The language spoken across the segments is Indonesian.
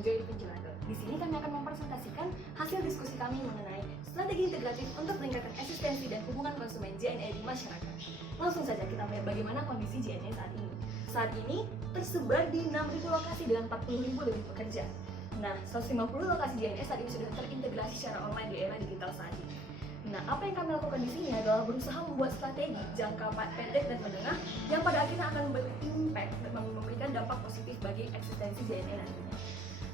Joy Ventilator. Di sini kami akan mempresentasikan hasil diskusi kami mengenai strategi integratif untuk meningkatkan eksistensi dan hubungan konsumen JNE di masyarakat. Langsung saja kita melihat bagaimana kondisi JNE saat ini. Saat ini tersebar di 6.000 lokasi dengan 40.000 lebih pekerja. Nah, 150 lokasi JNE saat ini sudah terintegrasi secara online di era digital saat ini. Nah, apa yang kami lakukan di sini adalah berusaha membuat strategi jangka pendek dan menengah yang pada akhirnya akan berimpact dan memberikan dampak positif bagi eksistensi JNE nantinya.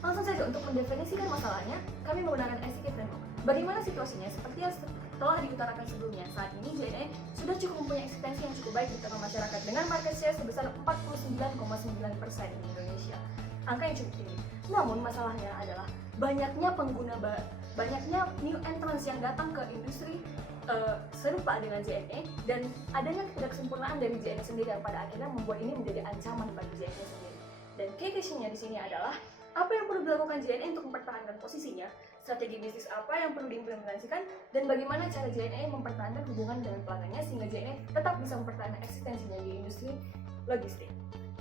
Langsung saja untuk mendefinisikan masalahnya, kami menggunakan SIK Framework. Bagaimana situasinya? Seperti yang telah diutarakan sebelumnya, saat ini JNE sudah cukup mempunyai eksistensi yang cukup baik di tengah masyarakat dengan market share sebesar 49,9% di Indonesia. Angka yang cukup tinggi. Namun masalahnya adalah banyaknya new entrants yang datang ke industri serupa dengan JNE dan adanya ketidaksempurnaan dari JNE sendiri yang pada akhirnya membuat ini menjadi ancaman bagi JNE sendiri. Dan key question-nya di sini adalah apa yang perlu dilakukan JNE untuk mempertahankan posisinya, strategi bisnis apa yang perlu diimplementasikan, dan bagaimana cara JNE mempertahankan hubungan dengan pelanggannya sehingga JNE tetap bisa mempertahankan eksistensinya di industri logistik.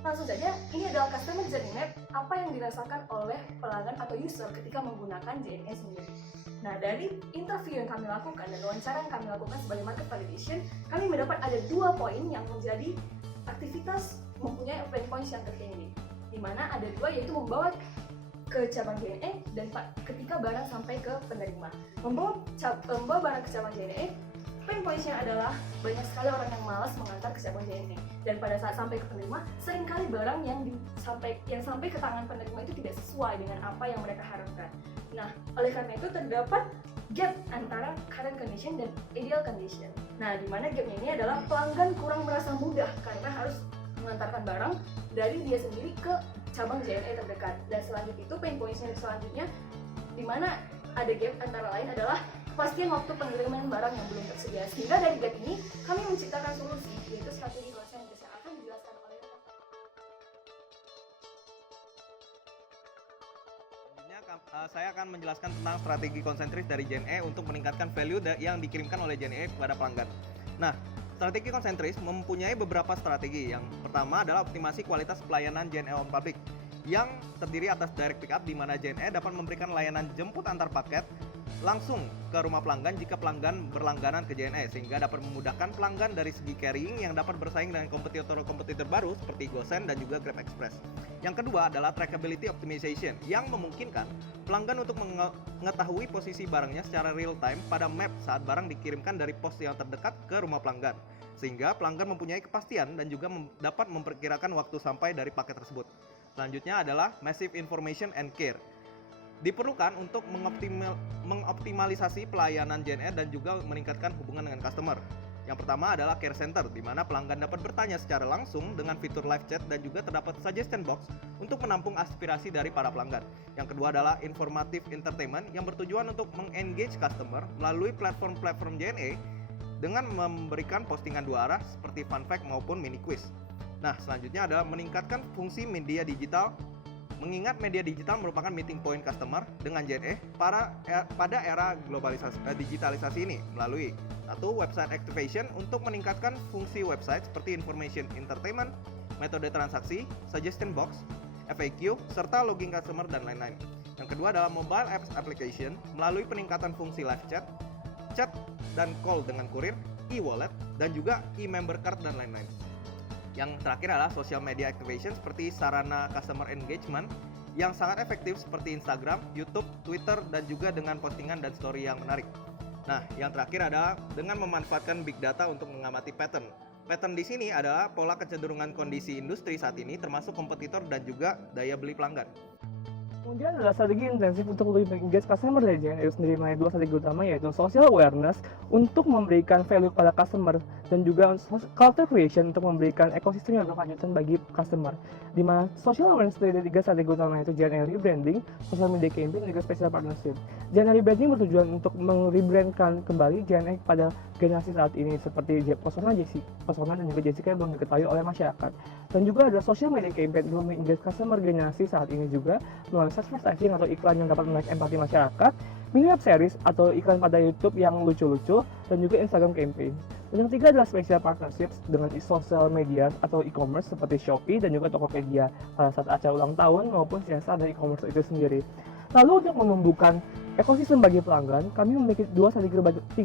Langsung saja, ini adalah customer journey map apa yang dirasakan oleh pelanggan atau user ketika menggunakan JNE sendiri. Nah, dari interview yang kami lakukan dan wawancara yang kami lakukan sebagai market validation, kami mendapat ada 2 poin yang menjadi aktivitas mempunyai pain points yang tertinggi, di mana ada 2 yaitu membawa ke cabang JNE dan ketika barang sampai ke penerima. Membawa barang ke cabang JNE, pain points-nya adalah banyak sekali orang yang malas mengantar ke cabang JNE, dan pada saat sampai ke penerima, seringkali barang yang sampai ke tangan penerima itu tidak sesuai dengan apa yang mereka harapkan. Nah, oleh karena itu terdapat gap antara current condition dan ideal condition. Nah, di mana gapnya ini adalah pelanggan kurang merasa mudah karena harus mengantarkan barang dari dia sendiri ke cabang JNE terdekat. Dan selanjutnya itu pain points-nya selanjutnya di mana ada gap antara lain adalah kepastian waktu pengiriman barang yang belum tersedia. Sehingga dari gap ini kami menciptakan solusi, yaitu strategi konsen yang akan dijelaskan oleh saya akan menjelaskan tentang strategi konsentris dari JNE untuk meningkatkan value yang dikirimkan oleh JNE kepada pelanggan. Nah, strategi konsentris mempunyai beberapa strategi. Yang pertama adalah optimasi kualitas pelayanan JNE on public yang terdiri atas direct pickup, di mana JNE dapat memberikan layanan jemput antar paket langsung ke rumah pelanggan jika pelanggan berlangganan ke JNE, sehingga dapat memudahkan pelanggan dari segi carrying yang dapat bersaing dengan kompetitor baru seperti GoSend dan juga Grab Express. Yang kedua adalah trackability optimization yang memungkinkan pelanggan untuk mengetahui posisi barangnya secara real time pada map saat barang dikirimkan dari pos yang terdekat ke rumah pelanggan, sehingga pelanggan mempunyai kepastian dan juga dapat memperkirakan waktu sampai dari paket tersebut. Selanjutnya adalah massive information and care. Diperlukan untuk mengoptimalisasi pelayanan JNE dan juga meningkatkan hubungan dengan customer. Yang pertama adalah care center, di mana pelanggan dapat bertanya secara langsung dengan fitur live chat dan juga terdapat suggestion box untuk menampung aspirasi dari para pelanggan. Yang kedua adalah informative entertainment yang bertujuan untuk mengengage customer melalui platform JNE dengan memberikan postingan 2 arah seperti fun fact maupun mini quiz. Nah, selanjutnya adalah meningkatkan fungsi media digital. Mengingat media digital merupakan meeting point customer dengan JNE pada era digitalisasi ini melalui 1. Website activation untuk meningkatkan fungsi website seperti information entertainment, metode transaksi, suggestion box, FAQ, serta login customer dan lain-lain. Yang kedua adalah mobile apps application melalui peningkatan fungsi live chat dan call dengan kurir, e-wallet, dan juga e-member card dan lain-lain. Yang terakhir adalah social media activation seperti sarana customer engagement yang sangat efektif seperti Instagram, YouTube, Twitter, dan juga dengan postingan dan story yang menarik. Nah, yang terakhir adalah dengan memanfaatkan big data untuk mengamati pattern. Pattern di sini adalah pola kecenderungan kondisi industri saat ini termasuk kompetitor dan juga daya beli pelanggan. Kemudian adalah strategi intensif untuk lebih engage customer dari JNE sendiri melalui 2 strategi utama, yaitu social awareness untuk memberikan value pada customer dan juga culture creation untuk memberikan ekosistem yang berkelanjutan bagi customer. Di mana social awareness dari 3 strategi utama yaitu JNE rebranding, social media campaign, dan juga special partnership. JNE rebranding bertujuan untuk merebrandkan kembali JNE kepada generasi saat ini seperti persona dan juga Jessica yang belum diketahui oleh masyarakat. Dan juga ada social media campaign untuk mengengage customer generasi saat ini juga melalui advertising atau iklan yang dapat menarik empati masyarakat, mini web series atau iklan pada YouTube yang lucu-lucu, dan juga Instagram campaign. Dan yang ketiga adalah special partnerships dengan social media atau e-commerce seperti Shopee dan juga Tokopedia pada saat acara ulang tahun maupun CSR dari e-commerce itu sendiri. Lalu untuk menumbuhkan ekosistem bagi pelanggan, kami memiliki tiga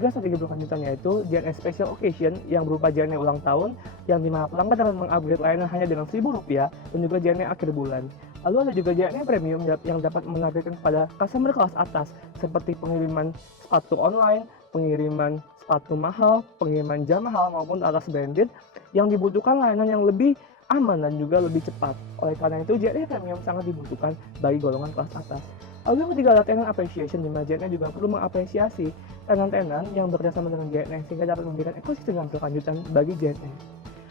strategi berkelanjutan, yaitu JNE Special Occasion yang berupa JNE ulang tahun yang dimana pelanggan dapat mengupgrade layanan hanya dengan Rp1.000 dan juga JNE akhir bulan. Lalu ada juga JNE Premium yang dapat menargetkan kepada customer kelas atas seperti pengiriman sepatu online, pengiriman sepatu mahal, pengiriman jam mahal maupun atas branded yang dibutuhkan layanan yang lebih aman dan juga lebih cepat. Oleh karena itu, JNE Premium sangat dibutuhkan bagi golongan kelas atas. Lalu yang ketiga adalah tenant appreciation, di mana JNE juga perlu mengapresiasi tenan-tenan yang bekerjasama dengan JNE sehingga dapat memberikan ekosistem yang berkelanjutan bagi JNE.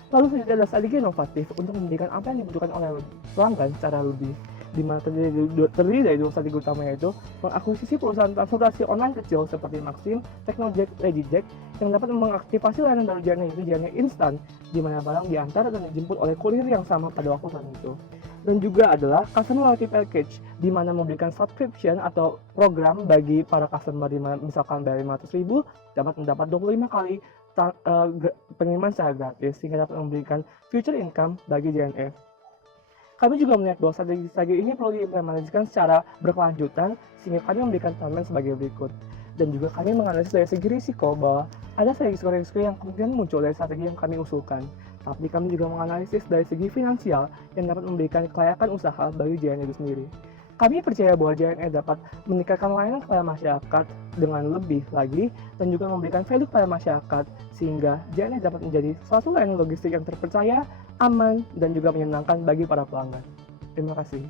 Lalu selanjutnya adalah strategi inovatif untuk memberikan apa yang dibutuhkan oleh pelanggan secara lebih, di mana terdiri dari dua strategi utama, yaitu mengakuisisi perusahaan transportasi online kecil seperti Maxim, Teknojack, Readyjack yang dapat mengaktifasi layanan baru JNE, yaitu JNE Instan, di mana barang diantar dan dijemput oleh kurir yang sama pada waktu tertentu. Dan juga adalah customer loyalty package, di mana memberikan subscription atau program bagi para customer, di mana misalkan bayar 500.000 dapat mendapat 25 kali pengiriman secara gratis sehingga dapat memberikan future income bagi JNE. Kami juga melihat bahwa strategi ini perlu diimplementasikan secara berkelanjutan sehingga kami memberikan timeline sebagai berikut. Dan juga kami menganalisis dari segi risiko bahwa ada risiko yang kemudian muncul dari strategi yang kami usulkan. Tapi kami juga menganalisis dari segi finansial yang dapat memberikan kelayakan usaha bagi JNE itu sendiri. Kami percaya bahwa JNE dapat meningkatkan layanan kepada masyarakat dengan lebih lagi dan juga memberikan value kepada masyarakat sehingga JNE dapat menjadi suatu layanan logistik yang terpercaya, aman, dan juga menyenangkan bagi para pelanggan. Terima kasih.